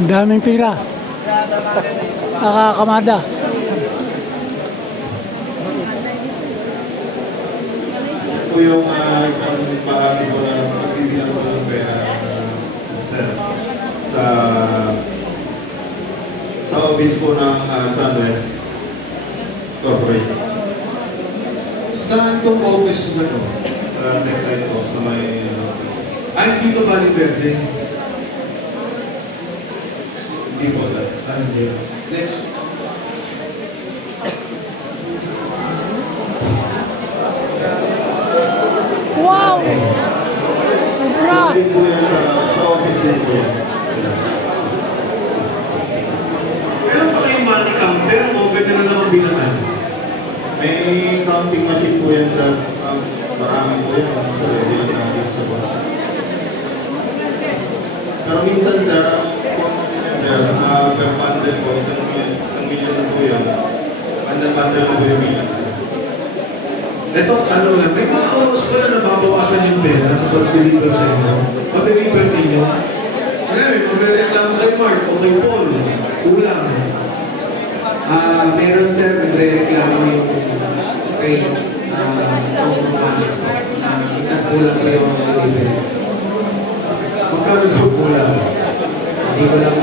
Ang daming pira. Nakakamada. Ito yung isang parati ko na magbibilang ko ng pera sir, sa office po ng Sunwest Corporation. Saan itong office na to? Sa Tectile po, sa may... Ay, dito Valley Verde. Hindi po sir. Ah, hindi. Next. Wow! Sobra! Hindi po yan sa office din po yan. Meron pa kayong money counter o pwede na naman bilangan? May counting machine po yan sir. Marami po yan. So, ready lang natin sa buwan. Pero minsan sir, kung kasi yan sir, per bundle po, isang milyon na po yan. Bundle na po yung bilang. Ito, ano lang, may mga oras pa na nababawasan yung pera sa pag-deliver sa inyo. Pag-deliver ninyo. Kaya magre-reklamo kay Mark o kay Paul. Kulang. Meron sir, nagre-reklamo yung rate compromise po. Isang kulang po yung delivery. Magkano daw kulang? Hindi ko lang